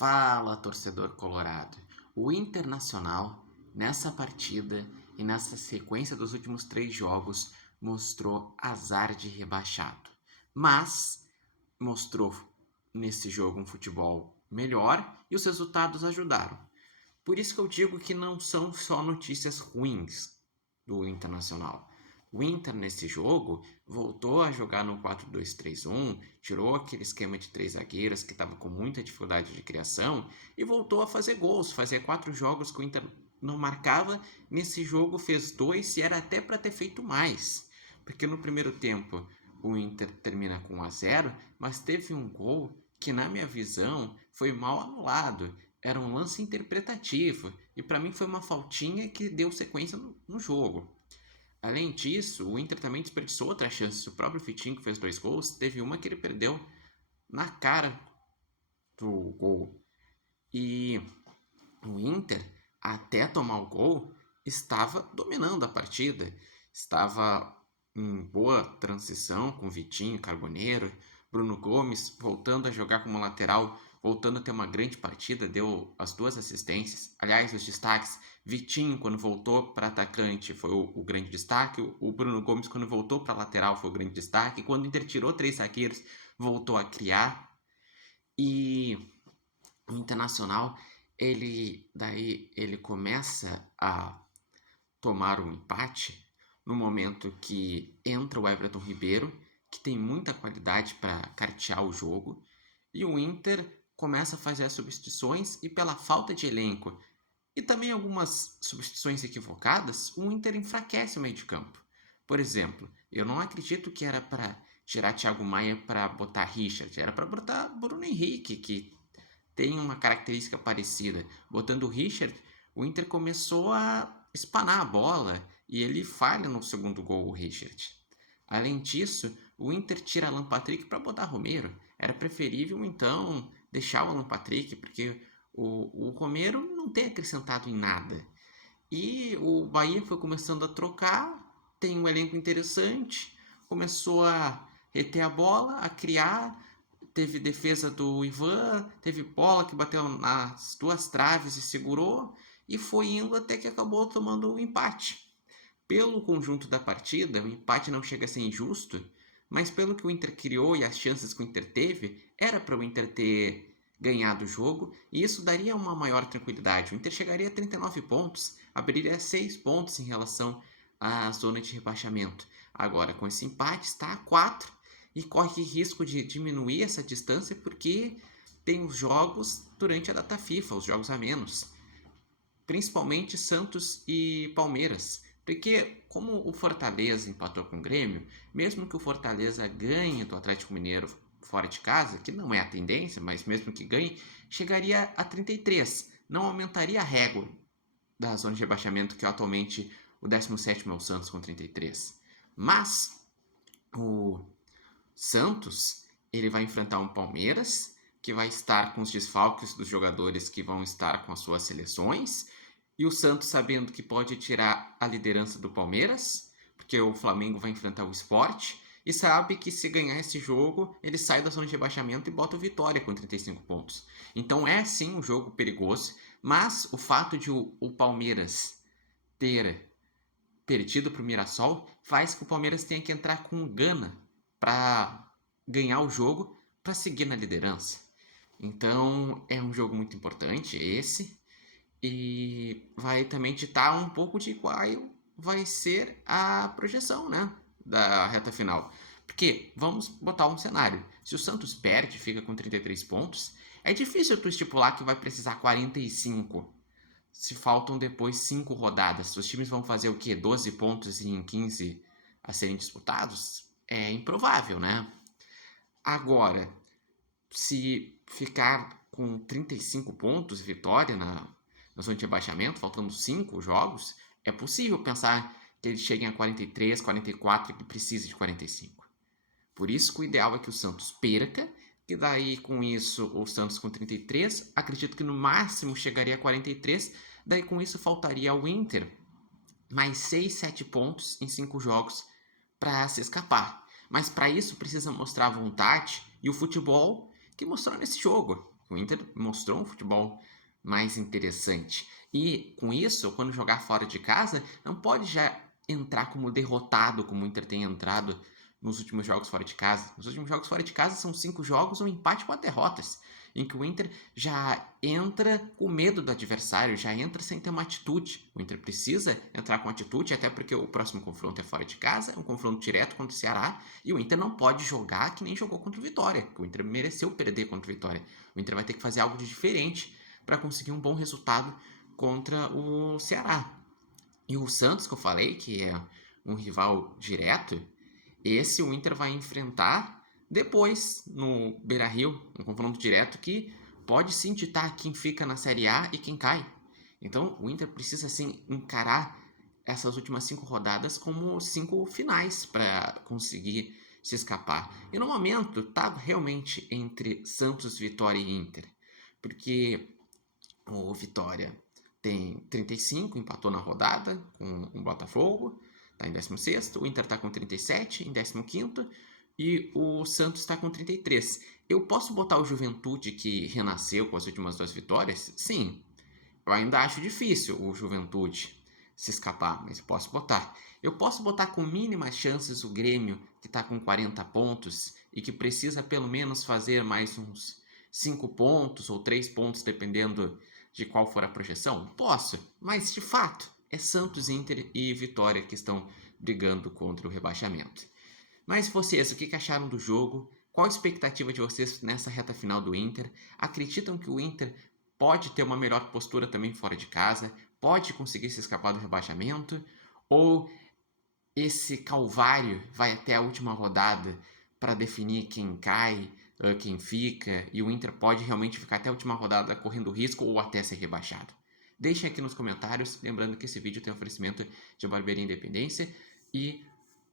Fala, torcedor colorado. O Internacional, nessa partida e nessa sequência dos últimos 3 jogos, mostrou azar de rebaixado. Mas mostrou nesse jogo um futebol melhor e os resultados ajudaram. Por isso que eu digo que não são só notícias ruins do Internacional. O Inter, nesse jogo, voltou a jogar no 4-2-3-1, tirou aquele esquema de 3 zagueiros que estava com muita dificuldade de criação e voltou a fazer gols. Fazia 4 jogos que o Inter não marcava, nesse jogo fez 2 e era até para ter feito mais. Porque no primeiro tempo o Inter termina com 1-0, mas teve um gol que, na minha visão, foi mal anulado. Era um lance interpretativo e para mim foi uma faltinha que deu sequência no jogo. Além disso, o Inter também desperdiçou outras chances. O próprio Vitinho, que fez 2 gols, teve uma que ele perdeu na cara do gol. E o Inter, até tomar o gol, estava dominando a partida. Estava em boa transição com Vitinho, Carboneiro, Bruno Gomes voltando a jogar como lateral, voltando a ter uma grande partida, deu as 2 assistências. Aliás, os destaques, Vitinho quando voltou para atacante foi o grande destaque, o Bruno Gomes quando voltou para lateral foi o grande destaque, quando o Inter tirou 3 zagueiros, voltou a criar. E o Internacional, ele começa a tomar um empate no momento que entra o Everton Ribeiro, que tem muita qualidade para cartear o jogo, e o Inter começa a fazer as substituições e, pela falta de elenco e também algumas substituições equivocadas, o Inter enfraquece o meio de campo. Por exemplo, eu não acredito que era para tirar Thiago Maia para botar Richard, era para botar Bruno Henrique, que tem uma característica parecida. Botando o Richard, o Inter começou a espanar a bola e ele falha no segundo gol, o Richard. Além disso, o Inter tira Alan Patrick para botar Romero. Era preferível, então, deixar o Alan Patrick, porque o Romero não tem acrescentado em nada. E o Bahia foi começando a trocar, tem um elenco interessante, começou a reter a bola, a criar, teve defesa do Ivan, teve bola que bateu nas 2 traves e segurou, e foi indo até que acabou tomando o empate. Pelo conjunto da partida, o empate não chega a ser injusto, mas pelo que o Inter criou e as chances que o Inter teve, era para o Inter ter ganhado o jogo, e isso daria uma maior tranquilidade. O Inter chegaria a 39 pontos, abriria 6 pontos em relação à zona de rebaixamento. Agora, com esse empate, está a 4 e corre risco de diminuir essa distância porque tem os jogos durante a data FIFA, os jogos a menos. Principalmente Santos e Palmeiras. Porque como o Fortaleza empatou com o Grêmio, mesmo que o Fortaleza ganhe do Atlético Mineiro fora de casa, que não é a tendência, mas mesmo que ganhe, chegaria a 33. Não aumentaria a régua da zona de rebaixamento, que atualmente o 17º é o Santos com 33. Mas o Santos, ele vai enfrentar um Palmeiras, que vai estar com os desfalques dos jogadores que vão estar com as suas seleções, e o Santos sabendo que pode tirar a liderança do Palmeiras, porque o Flamengo vai enfrentar o Sport, e sabe que se ganhar esse jogo, ele sai da zona de rebaixamento e bota o Vitória com 35 pontos. Então é sim um jogo perigoso, mas o fato de o Palmeiras ter perdido para o Mirassol faz que o Palmeiras tenha que entrar com gana para ganhar o jogo, para seguir na liderança. Então é um jogo muito importante esse, e vai também ditar um pouco de qual vai ser a projeção, né, da reta final. Porque vamos botar um cenário: se o Santos perde, fica com 33 pontos, é difícil tu estipular que vai precisar 45 se faltam depois 5 rodadas. Os times vão fazer o quê? 12 pontos em 15 a serem disputados? É improvável, né? Agora, se ficar com 35 pontos, vitória na zona de rebaixamento, faltando 5 jogos, é possível pensar que eles cheguem a 43, 44 e que precise de 45. Por isso que o ideal é que o Santos perca, que daí com isso o Santos com 33, acredito que no máximo chegaria a 43, daí com isso faltaria ao Inter mais 6, 7 pontos em 5 jogos para se escapar. Mas para isso precisa mostrar vontade e o futebol que mostrou nesse jogo. O Inter mostrou um futebol mais interessante. E com isso, quando jogar fora de casa, não pode já entrar como derrotado, como o Inter tem entrado nos últimos jogos fora de casa. Nos últimos jogos fora de casa são 5 jogos, um empate, 4 derrotas, em que o Inter já entra com medo do adversário, já entra sem ter uma atitude. O Inter precisa entrar com atitude, até porque o próximo confronto é fora de casa, é um confronto direto contra o Ceará, e o Inter não pode jogar que nem jogou contra o Vitória, porque o Inter mereceu perder contra o Vitória. O Inter vai ter que fazer algo de diferente para conseguir um bom resultado contra o Ceará. E o Santos, que eu falei, que é um rival direto, esse o Inter vai enfrentar depois no Beira-Rio, um confronto direto que pode sim ditar quem fica na Série A e quem cai. Então o Inter precisa assim encarar essas últimas 5 rodadas como 5 finais para conseguir se escapar. E no momento tá realmente entre Santos, Vitória e Inter, porque o Vitória tem 35, empatou na rodada com o Botafogo, está em 16º, o Inter está com 37, em 15º, e o Santos está com 33. Eu posso botar o Juventude, que renasceu com as últimas 2 vitórias? Sim. Eu ainda acho difícil o Juventude se escapar, mas posso botar. Eu posso botar com mínimas chances o Grêmio, que está com 40 pontos e que precisa pelo menos fazer mais uns 5 pontos ou 3 pontos, dependendo de qual for a projeção? Posso, mas de fato é Santos, Inter e Vitória que estão brigando contra o rebaixamento. Mas vocês, o que acharam do jogo? Qual a expectativa de vocês nessa reta final do Inter? Acreditam que o Inter pode ter uma melhor postura também fora de casa? Pode conseguir se escapar do rebaixamento? Ou esse calvário vai até a última rodada para definir quem cai, quem fica, e o Inter pode realmente ficar até a última rodada correndo risco ou até ser rebaixado? Deixem aqui nos comentários, lembrando que esse vídeo tem oferecimento de Barbearia Independência e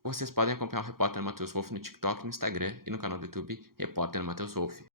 vocês podem acompanhar o Repórter Matheus Wolff no TikTok, no Instagram e no canal do YouTube Repórter Matheus Wolff.